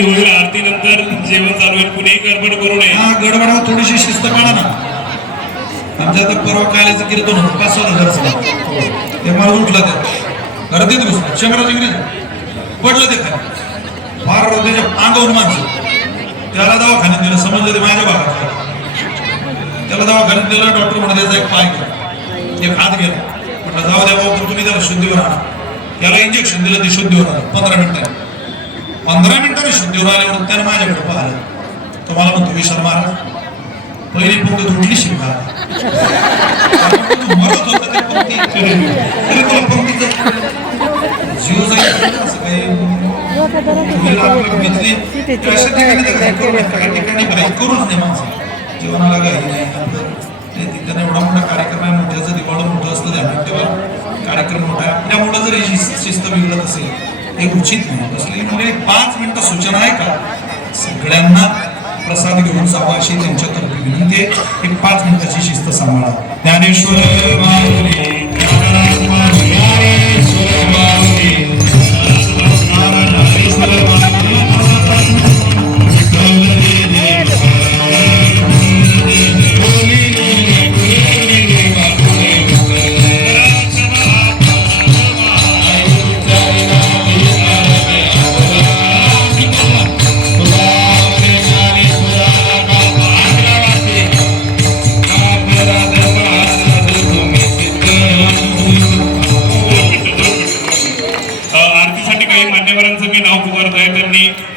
की होईल आरती नंतर जेवण चालू आहे, कुणीही गडबड करू नये. हा गडबड थोडीशी शिस्त पाळा ना. आमच्या आता परवा कायचं कीर्तन होतं 5-6 ते मला उठलं त्या गर्दीत घुसलं शंभराची गिरी पडलं ते खाली फार त्याच्या अंगावरून माणसं. त्याला दवाखान्यात दिलं, समजलं ते माझ्या भागात. त्याला दवाखान्यात दिलं, डॉक्टर म्हणा त्याचा एक पाय गेला, एक हात गेला. म्हटलं जाऊ द्या बाबा तुम्ही त्याला शुद्धीवर आणा. त्याला इंजेक्शन दिलं, ते शुद्धीवर आलं 15 मिनिटांनी शुद्धीवर आल्यावर त्याने माझ्याकडे पाहिलं. तुम्हाला म्हणतो विशाल महाराज पहिली पंक्ती तुटली शिका मरत होता ते पंक्ती तरी तुला पंक्तीचं जीव जाईल असं काही घेतली अशा ठिकाणी घाई करूच नाही माणसं. जीवनाला घाई नाही. तिथं एवढा मोठा कार्यक्रम आहे, मोठ्याचं दिवाळं मोठं असतं ध्यानात ठेवा. कार्यक्रम मोठा आहे, आपल्यामुळं जर ही शिस्त बिघडत असेल हे उचित नाही. बसली म्हणजे 5 मिनिटं सूचना आहे का सगळ्यांना प्रसाद घेऊन जावा अशी त्यांच्यातर्फे विनंती आहे. एक 5 मिनिटाची शिस्त सांभाळा. ज्ञानेश्वर माऊली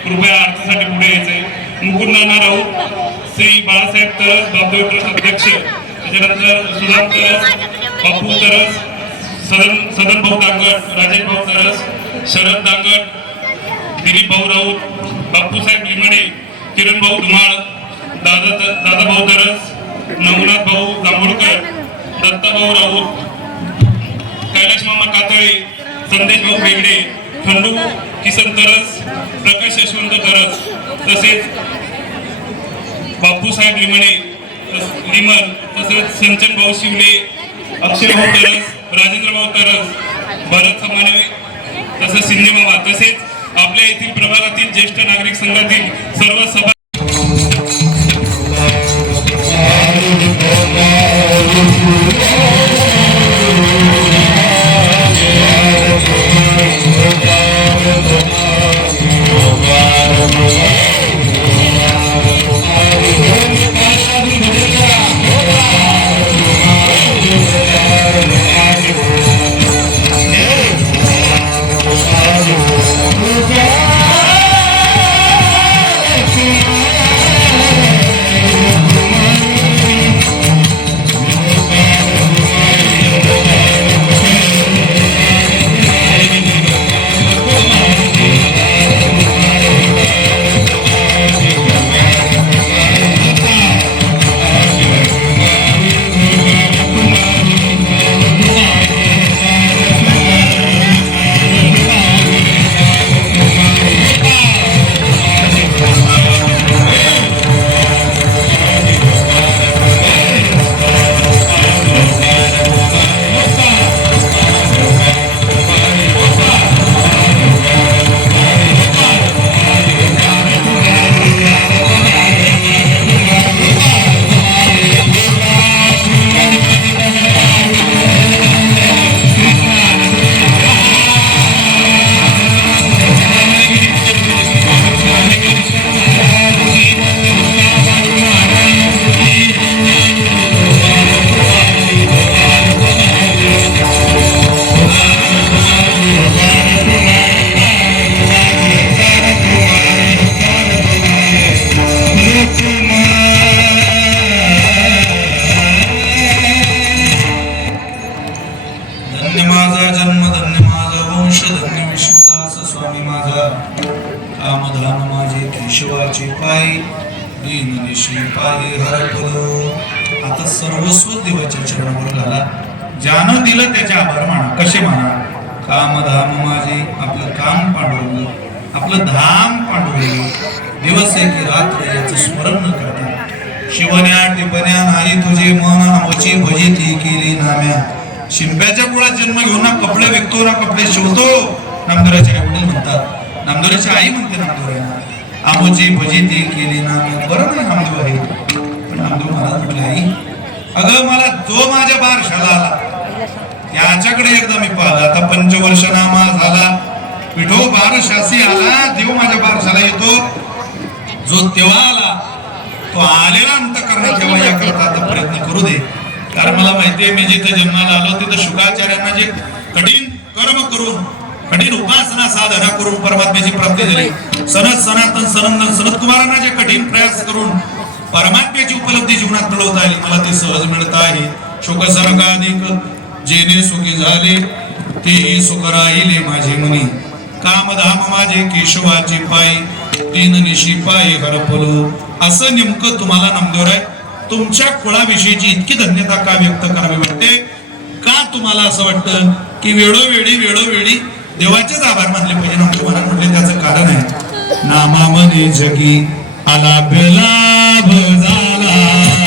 कृपया आरतीसाठी पुढे यायचंय. मुकुंद नाना राऊत, श्री बाळासाहेब तरस, बापदेव ट्रस्ट अध्यक्ष, त्याच्यानंतर सुदाम तरस, बापू तरस, सदन भाऊ दांगट, राजेश भाऊ तरस, शरद दांगट, दिलीप भाऊ राऊत, बापूसाहेब लिमणे, किरण भाऊ धुमाळ, दादा भाऊ तरस, नवनाथ भाऊ जांभूळकर, दत्ता भाऊ राऊत, कैलाश मामा कातळे, संदेश भाऊ बेगडे, खंडू किसन तरस, प्रकाश यशवंत तरस, तसेच बापूसाहेब लिमण, तसेच संचन भाऊ शिवले, अक्षय भाऊ तरस, राजेंद्र भाऊ तरस, भरत समाने, तसेच सिंधे मामा, तसेच आपल्या येथील प्रभागातील ज्येष्ठ नागरिक संघातील सर्व सभा केशवाची पायी दीननिशी पायी हरपलो. आता सर्वस्व देवाच्या चरणावर घाला. ज्यानं दिलं त्याचे आभार माना. कसे माना? कामधाम माझे, आपलं काम पांडवलं, आपलं धाम पांडवलं. दिवस आहे की रात्र याचं स्मरण न करता. शिवण्या टिपण्या नाही तुझे मन, आमची भजिती केली नाम्या. शिंप्याच्या मुळात जन्म घेऊन ना कपडे विकतो ना कपडे शिवतो. नामदेवाचे आई वडील म्हणतात, नामदेवाची आई म्हणते नामदेवाला आमोची भजिती केली ना बरं नाही नामदेव आहे पण नामदेव महाराज म्हटले आई अगं मला जो माझ्या बारशाला आला त्याच्याकडे एकदा मी पाहिला आता पंचवर्षनामा झाला विठो बारशासी आला देव माझ्या बारशाला येतो जो तेव्हा आला तो आलेला अंतःकरणात तेव्हा या करता आता प्रयत्न करू दे कारण मला माहितीये मी जिथे जन्माला आलो तिथं शुकाचार्यांना जे कठीण कर्म करून कठीण उपासना साधना करून परमात्म्याची प्राप्ती झाली सनत सनातन सनंदन सनत कुमारांना जे कठीण प्रयास करून परमात्म्याची उपलब्धी जीवनात मिळवता आली मला ते सहज मिळत आहे शोक सरकाधिक जेने सुखी झाले तेही सुख राहिले माझे मनी कामधाम माझे केशवाचे पायी तीन निशी पायी हरपलो असं नेमकं तुम्हाला नामदेवराय तुमच्या कुळाविषयीची इतकी धन्यता का व्यक्त करावी वाटते का तुम्हाला असं वाटतं की वेळोवेळी देवाचेच आभार मानले पाहिजे नामदेव महाराज म्हटले त्याचं कारण आहे नामा मने जगी आला बेलाभ झाला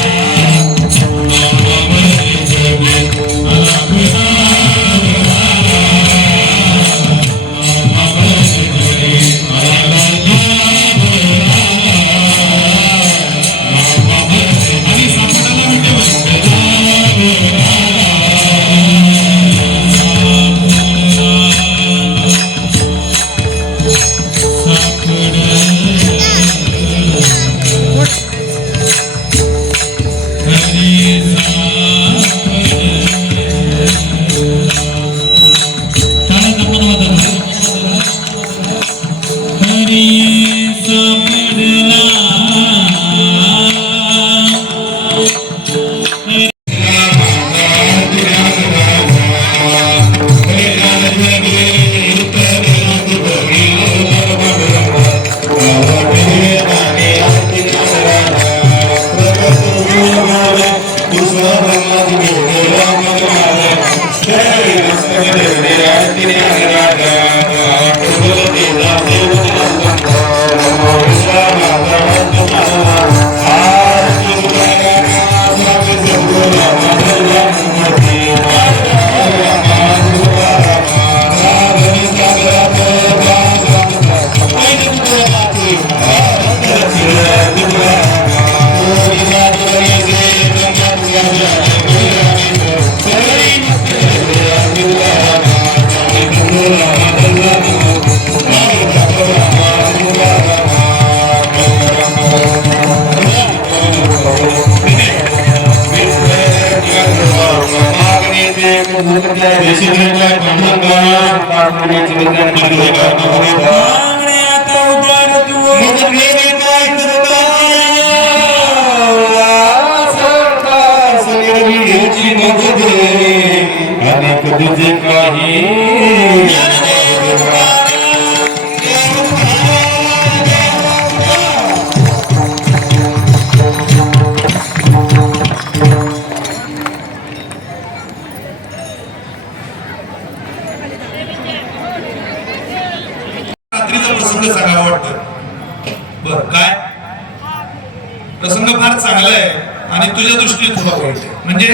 प्रसंग फार चांगला आहे आणि तुझ्या दृष्टीने थोडा वाईट आहे म्हणजे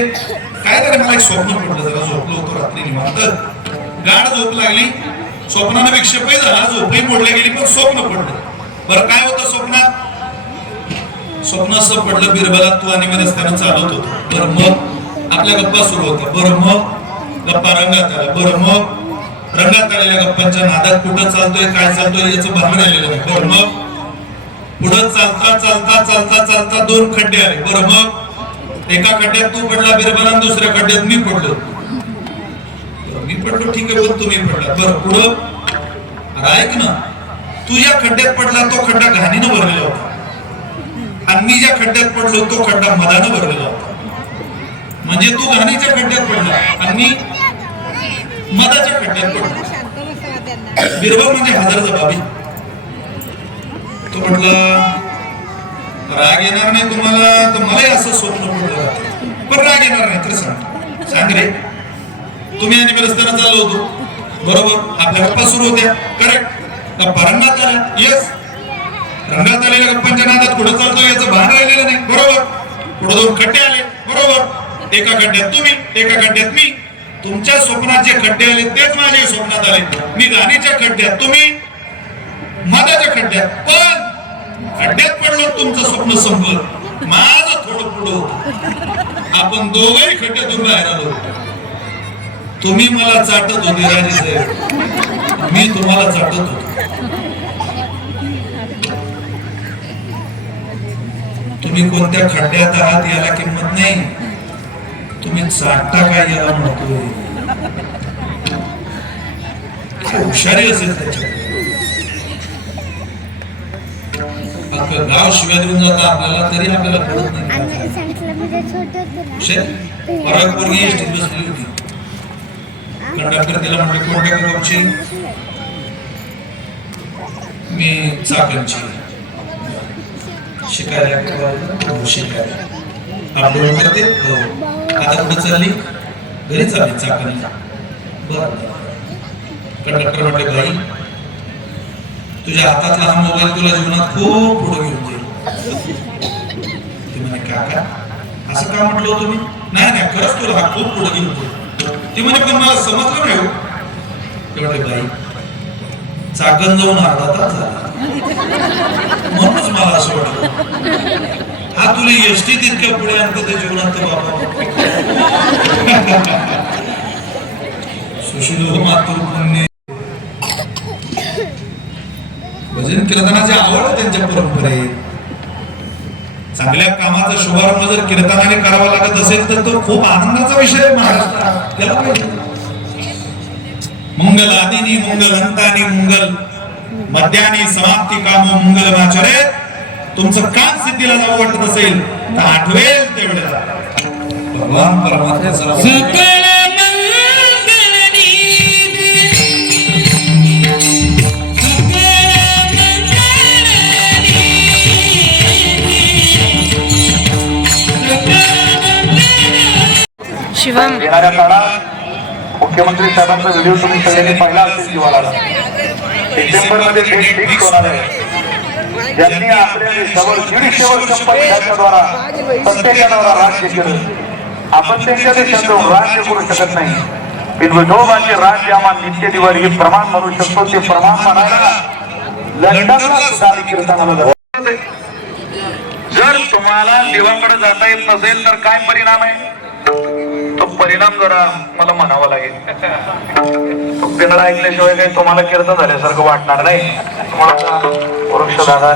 काय तरी मला एक स्वप्न पडलं जरा झोपलो होतो रात्री निवांत गाढ झोप लागली स्वप्नानं विक्षेपही झाला झोपही मोडली गेली पण स्वप्न पडलं बरं काय होतं स्वप्न असं पडलं बिरबलात तू आणि मी रस्त्यानं चालत होतो बरं मग आपल्या गप्पा सुरू होत्या बरं मग गप्पा रंगात आल्या बरं मग रंगात आलेल्या गप्पांच्या नादात कुठं चालतोय काय चालतोय याचं भान राहिलेलं नाही बरं मग पुढं चालता चालता चालता चालता दोन खड्डे आले बरं मग एका खड्ड्यात तू पडला बिरबला दुसऱ्या खड्ड्यात मी पडलो ठीक आहे पण तुम्ही पडला बरं पुढं ऐक ना तू ज्या खड्ड्यात पडला तो खड्डा घाणीनं भरलेला होता आणि मी ज्या खड्ड्यात पडलो तो खड्डा मधानं भरलेला होता म्हणजे तू घाणीच्या खड्ड्यात पडला आणि मी मधाच्या खड्ड्यात पडलो बिरबल म्हणजे हजर जबाबी तो म्हटलं राग येणार नाही तुम्हाला तर मलाही असं स्वप्न पडलं पण राग येणार नाही तर सांग रे तुम्ही आणि मी रस्त्यानं चाललो होतो बरोबर आपल्या गप्पा सुरू होत्या करेक्ट गप्पा रंगात आल्या येस रंगात आलेल्या गप्पांच्या नादात पुढे चालतो याचं भान राहिलेलं नाही बरोबर पुढे दोन खड्डे आले बरोबर एका खड्ड्यात तुम्ही एका खड्ड्यात मी तुमच्या स्वप्नात जे खड्डे आले तेच माझ्या स्वप्नात आले मी गाणीच्या खड्ड्यात तुम्ही मधाच्या खड्ड्यात पण खड्ड्यात पडलो तुमचं स्वप्न संपलं, माझं थोडं पुढं होतं. आपण दोघंही खड्ड्यातून बाहेर आलो. तुम्ही मला चाटत होते राजे साहेब, मी तुम्हाला चाटत होतो. तुम्ही कोणत्या खड्ड्यात आहात याला किंमत नाही, तुम्ही चाटता काय याला महत्व. हुशारी असेल त्याच्यात. गाव शिव्या देऊन जाता आपल्याला, तरी आपल्याला कळत नाही. पोरगी एसटीत बसली होती. कंडक्टर तिला म्हणजे कोणत्या गावची? मी चाकणची. शिकायला शिकायला आपलं करते. हो. आता कुठे चालली? घरी चालली चाकणला. बरं. कंडक्टर म्हटले बाई, तुझ्या हातातला हा मोबाईल तुला जीवनात खूप पुढे घेऊन जाईल. ते म्हणे काका असं का म्हटलं तुम्ही? नाही नाही, खरंच तुला हा खूप पुढे घेऊन जाईल. ते म्हणे पण मला समजलं नाही. ते म्हटले बाई, चाकण जाऊन अर्धा तास झाला, म्हणूनच मला असं वाटलं हा तुला एसटीत इतक्या पुढे आणतो त्या जीवनात. तर बाबा सुशील मातृ पुण्य भजन कीर्तनाची आवड आहे त्यांच्या परंपरेत. चांगल्या कामाचा शुभारंभ जर कीर्तनाने करावा लागत असेल तर तो खूप आनंदाचा विषय आहे महाराष्ट्रात. केला पाहिजे. मंगल आदिनी मंगल अंतानी मंगल मध्यानी समाप्ती काम मंगल वाचरे. तुमचं काम सिद्धीला जावं वाटत असेल तर आठवेल तेवढ्या भगवान परमात्मा शिवम. येणाऱ्या काळात मुख्यमंत्री साहेबांचा व्हिडिओ तुम्ही सगळ्यांनी पाहिला असेल जीवाला. डिसेंबरमध्ये डेट फिक्स होणार आहे. ज्यांनी आपल्या देशावर 150 वर्ष पैशाच्याद्वारा सत्तेच्याद्वारा राज्य केलं, आपण त्यांच्या देशात जाऊन राज्य करू शकत नाही. पण विठोबाचे राज्य आम्हाला नित्य दिवाळी हे प्रमाण म्हणू शकतो. ते प्रमाण म्हणायला लंडनला सुद्धा कीर्तनाला जातो. जर तुम्हाला देवाकडे जाता येत नसेल तर काय परिणाम आहे? तो परिणाम जरा मला म्हणावा लागेल. तो पिंगळा ऐकल्याशिवाय काही तुम्हाला कीर्तन झाल्यासारखं वाटणार नाही. तुम्हाला वृक्ष दादा